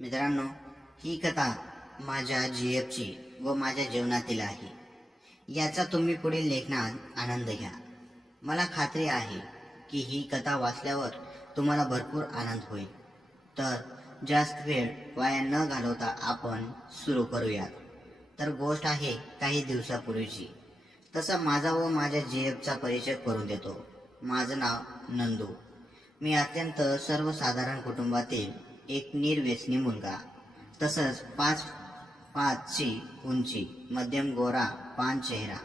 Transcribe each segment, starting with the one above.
मित्रांनो ही कथा माझ्या जी एफची व माझ्या जीवनातील आहे. याचा तुम्ही पुढील लेखनात आनंद घ्या. मला खात्री आहे की ही कथा वाचल्यावर तुम्हाला भरपूर आनंद होईल. तर जास्त वेळ वाया न घालवता आपण सुरू करूयात. तर गोष्ट आहे काही दिवसापूर्वीची. तसा माझा व माझ्या जीएफचा परिचय करून देतो. माझं नाव नंदू. मी अत्यंत सर्वसाधारण कुटुंबातील एक निर्व्यसनी मुलगा. तसंच पाच पाचची उंची मध्यम गोरा पान चेहरा.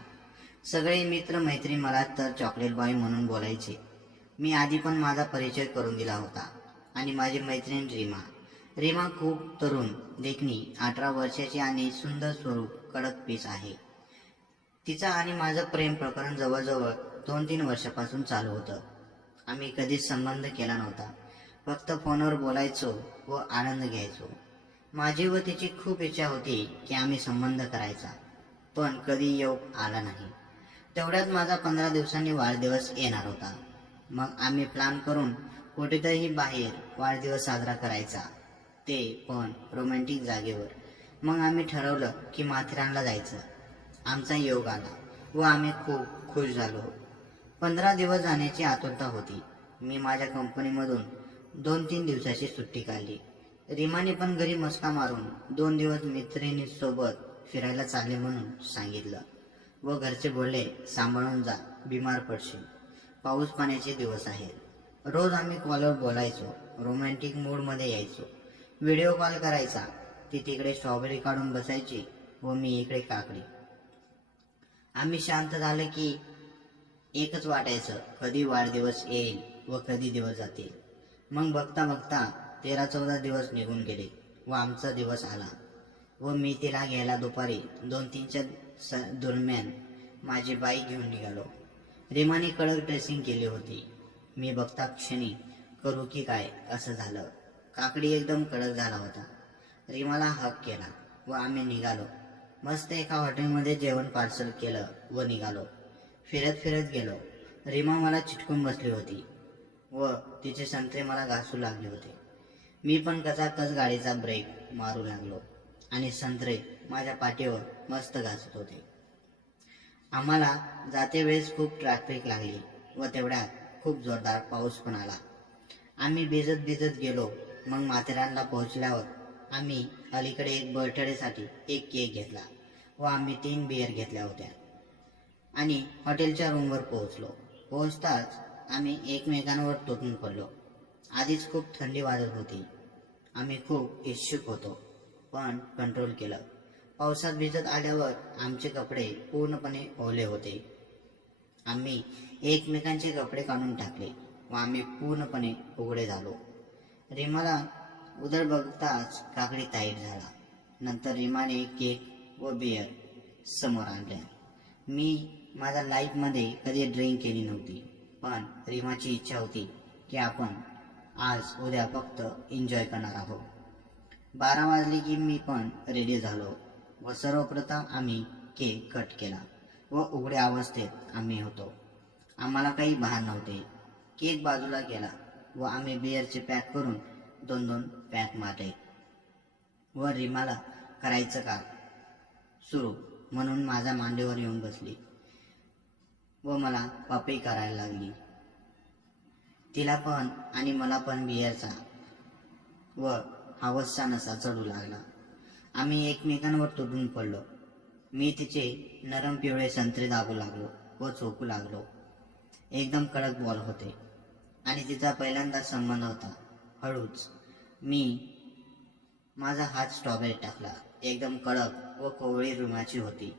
सगळे मित्र मैत्री मला तर चॉकलेट बॉय म्हणून बोलायचे. मी आधी पण माझा परिचय करून दिला होता. आणि माझी मैत्रीण रीमा. रीमा खूप तरुण देखणी अठरा वर्षाची आणि सुंदर स्वरूप कडक पीस आहे. तिचं आणि माझं प्रेम प्रकरण जवळजवळ दोन तीन वर्षापासून चालू होतं. आम्ही कधीच संबंध केला नव्हता. फक्त फोनवर बोलायचो व आनंद घ्यायचो. माझी व तिची खूप इच्छा होती की आम्ही संबंध करायचा पण कधी योग आला नाही. तेवढ्यात माझा पंधरा दिवसांनी वाढदिवस येणार होता. मग आम्ही प्लॅन करून कुठेतरी बाहेर वाढदिवस साजरा करायचा ते पण रोमॅन्टिक जागेवर. मग आम्ही ठरवलं की माथेरानला जायचं. आमचा योग आला व आम्ही खूप खुश झालो. पंधरा दिवस जाण्याची आतुरता होती. मी माझ्या कंपनीमधून दोन तीन दिवसाची सुट्टी काढली. रिमाने पण घरी मस्का मारून दोन दिवस मैत्रिणी सोबत फिरायला चालले म्हणून सांगितलं व घरचे बोलले सांभाळून जा बिमार पडशील. पाऊस पाण्याचे दिवस आहेत. रोज आम्ही कॉलवर बोलायचो रोमॅन्टिक मूडमध्ये यायचो. व्हिडिओ कॉल करायचा. ती तिकडे स्ट्रॉबेरी काढून बसायची व मी इकडे काकडी. आम्ही शांत झालं की एकच वाटायचं कधी वाढदिवस येईल व कधी दिवस जातील. मग बघता बघता तेरा चौदा दिवस निघून गेले व आमचा दिवस आला. व मी तिला घ्यायला दुपारी दोन तीनच्या स दरम्यान माझी बाईक घेऊन निघालो. रिमाने कडक ड्रेसिंग केली होती. मी बघता क्षणी करू की काय असं झालं. काकडी एकदम कडक झाला होता. रिमाला हक केला व आम्ही निघालो. मस्त एका हॉटेलमध्ये जेवण पार्सल केलं व निघालो. फिरत फिरत गेलो. रिमा मला चिटकून बसली होती. व तिचे संत्रे मला घासू लागले होते. मी पण कसा कस गाडीचा ब्रेक मारू लागलो आणि संत्रे माझ्या पाठीवर मस्त घासत होते. आम्हाला जाते वेळेस खूप ट्रॅफिक लागली व तेवढ्यात खूप जोरदार पाऊस पण आला. आम्ही भिजत भिजत गेलो. मग माथेरानला पोहोचल्यावर आम्ही अलीकडे एक बर्थडेसाठी एक केक घेतला व आम्ही तीन बियर घेतल्या होत्या. आणि हॉटेलच्या रूमवर पोहोचलो. पोहोचताच आम्ही एकमेकांवर तुटून पडलो. आधीच खूप थंडी वाजत होती. आम्ही खूप इच्छुक होतो पण कंट्रोल केलं. पावसात भिजत आल्यावर आमचे कपडे पूर्णपणे ओले होते. आम्ही एकमेकांचे कपडे काढून टाकले व आम्ही पूर्णपणे उघडे झालो. रिमाला उदर बघताच काकडी ताईट झाला. नंतर रिमाने केक व बियर समोर आणल्या मी माझ्या लाईफमध्ये कधी ड्रिंक केली नव्हती. पण रिमाची इच्छा होती की आपण आज उद्या फक्त एन्जॉय करणार आहोत. बारा वाजले की मी पण रेडी झालो व सर्वप्रथम आम्ही केक कट केला व उघड्या अवस्थेत आम्ही होतो. आम्हाला काही भान नव्हते. केक बाजूला गेला व आम्ही बिअरचे पॅक करून दोन दोन पॅक मारले. व रिमाला करायचं का? सुरू. म्हणून माझ्या मांडीवर येऊन बसली. व मला पपई करायला लागली. तिला पण आणि मला पण बियरचा व हवसचा नसा चढू लागला. आम्ही एकमेकांवर तुटून पडलो. मी तिचे नरम पिवळे संत्रे दाबू लागलो व झोपू लागलो. एकदम कडक बॉल होते. आणि तिचा पहिल्यांदा संबंध होता. हळूच मी माझा हात स्ट्रॉबेरी टाकला. एकदम कडक व कोवळी रुमाची होती.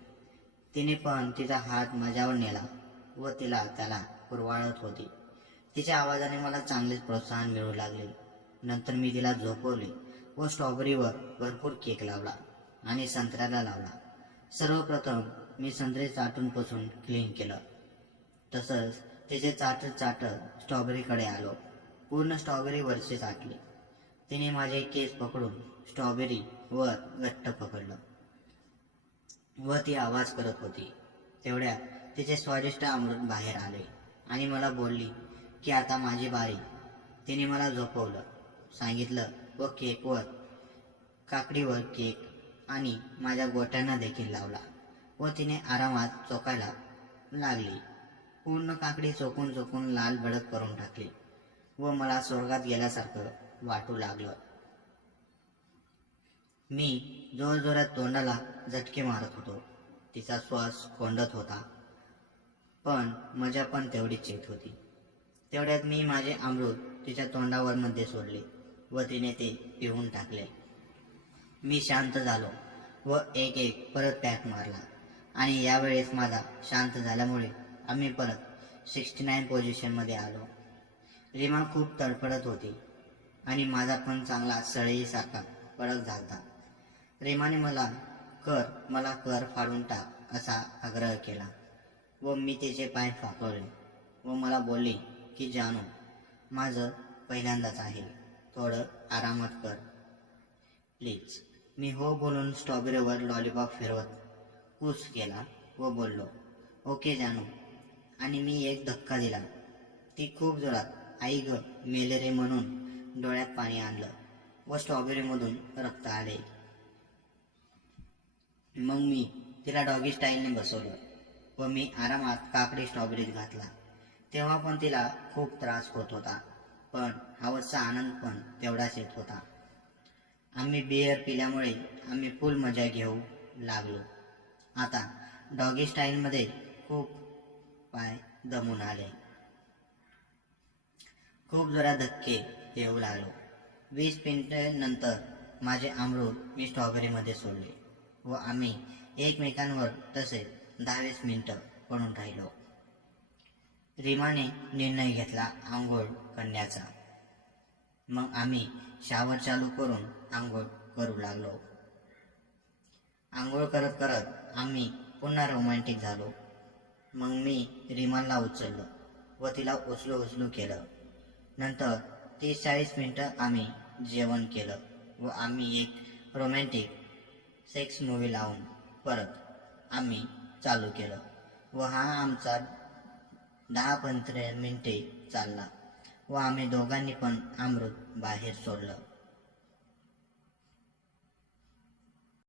तिने पण तिचा हात माझ्यावर नेला. व तिला त्याला कुरवाळत होती. तिच्या आवाजाने मला चांगलेच प्रोत्साहन मिळू लागले. नंतर मी तिला झोपवले व स्ट्रॉबेरीवर भरपूर केक लावला आणि संत्र्याला लावला. सर्वप्रथम मी संत्रे चाटून पासून क्लीन केलं. तसंच तिचे चाटत चाटत स्ट्रॉबेरीकडे आलो. पूर्ण स्ट्रॉबेरी चाटले. तिने माझे केस पकडून स्ट्रॉबेरी वर घट्ट पकडलं व ती आवाज करत होती. तेवढ्या तिचे स्वादिष्ट अमृत बाहेर आले आणि मला बोलली की आता माझी बारी. तिने मला झोपवलं सांगितलं व केकवर काकडीवर केक आणि माझ्या गोट्यांना देखील लावला व तिने आरामात चोकायला लागली. पूर्ण काकडी चोकून चोकून लाल भडक करून टाकली व मला स्वर्गात गेल्यासारखं वाटू लागलं. मी जोरजोरात तोंडाला झटके मारत होतो. तिचा श्वास कोंडत होता. पण मजा पण तेवढीच येत होती. तेवढ्यात मी माझे अमृत तिच्या तोंडावर मध्ये सोडले व तिने ते पिऊन टाकले. मी शांत झालो व एक एक परत पॅक मारला आणि यावेळेस माझा शांत झाल्यामुळे आम्ही परत सिक्स्टी नाईन पोझिशनमध्ये आलो. रिमा खूप तडफडत होती आणि माझा पण चांगला सळईसारखा कडक झाला रेमाने मला कर मला कर फाडून टाक असा आग्रह केला. व मी तिचे पाय फाकवले व मला बोलले की जानू माझं पहिल्यांदाच आहे. थोडं आरामात कर. प्लीज मी हो बोलून स्ट्रॉबेरीवर लॉलीपॉप फिरवत कूस केला व बोललो ओके जानू. आणि मी एक धक्का दिला. ती खूप जोरात आई ग मेले रे म्हणून डोळ्यात पाणी आणलं व स्ट्रॉबेरीमधून रक्त आले. मग मी तिला डॉगी स्टाईलने बसवलं. व मी आरामात काकडी स्ट्रॉबेरीत घातला. तेव्हा पण तिला खूप त्रास होत होता. पण हवसचा आनंद पण तेवढाच येत होता. आम्ही बियर पिल्यामुळे आम्ही फुल मजा घेऊ लागलो. आता डॉगी स्टाईलमध्ये खूप पाय दमून आले. खूप जरा धक्के येऊ लागलो. वीस मिनिटानंतर माझे अमृत मी स्ट्रॉबेरीमध्ये सोडले व आम्ही एकमेकांवर तसेच दहावीस मिनटं पडून राहिलो. रीमाने निर्णय घेतला आंघोळ करण्याचा. मग आम्ही शावर चालू करून आंघोळ करू लागलो. आंघोळ करत करत आम्ही पुन्हा रोमॅन्टिक झालो. मग मी रिमानला उचललं व तिला उचलू उचलू केलं. नंतर तीस चाळीस मिनटं आम्ही जेवण केलं व आम्ही एक रोमॅन्टिक सेक्स मूवी लावून परत आम्ही चालू केलं. व हा आमचा दहा पंधरा मिनिटे चालला. व आम्ही दोघांनी पण अमृत बाहेर सोडलं.